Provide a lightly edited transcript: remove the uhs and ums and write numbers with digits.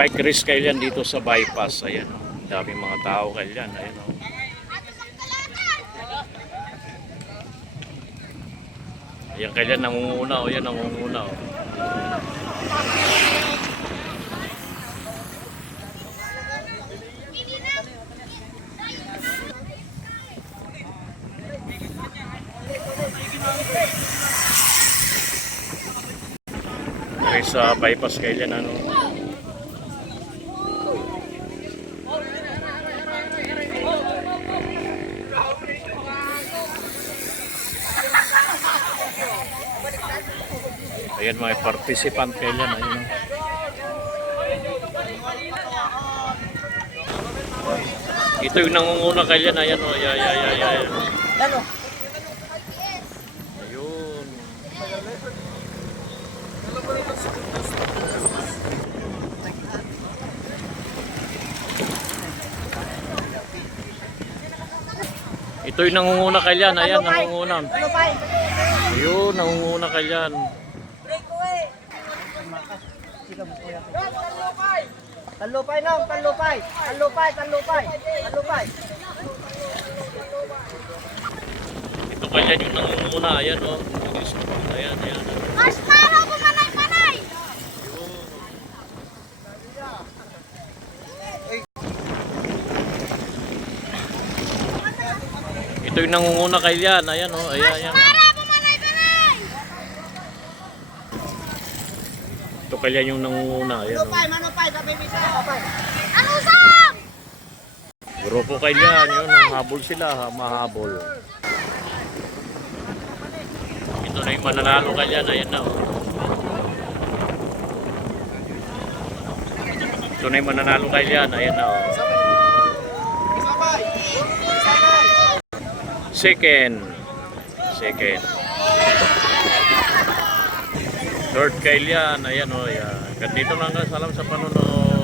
bike race kailan dito sa bypass. Ayan, oh. Daming mga tao kailan. Ayan, oh. Ayan kailan nangunguna. O yan nangunguna. Oh. Okay, sa bypass kailan ano. Ayan mga participant kailan. Ayun. Ito yung nangunguna kailan. Ayan o. Ayan. Ayun. Ito yung nangunguna kailan. Ayan, nangunguna. Ayun, nangunguna kailan. Talupay nong, talupay. Ito kailan yung nangunguna. Ayan o. Ayan. Mas para pumanay-panay! Ito yung nangunguna kailan. Ayan o. Ayan. Para pumanay-panay! Ito kailan yung nangunguna. Ayan o. Manupay, sabi bisa. Ano sam? Grupo kailan. Yun, mahabol sila. Mahabol. Ito na yung mananalo kailan. Ayan na o. Ito na yung mananalo kailan. Ayan na o. Second. Third kailan. Ayan o. Ayan. Dito lang ka. Salam sa panonood.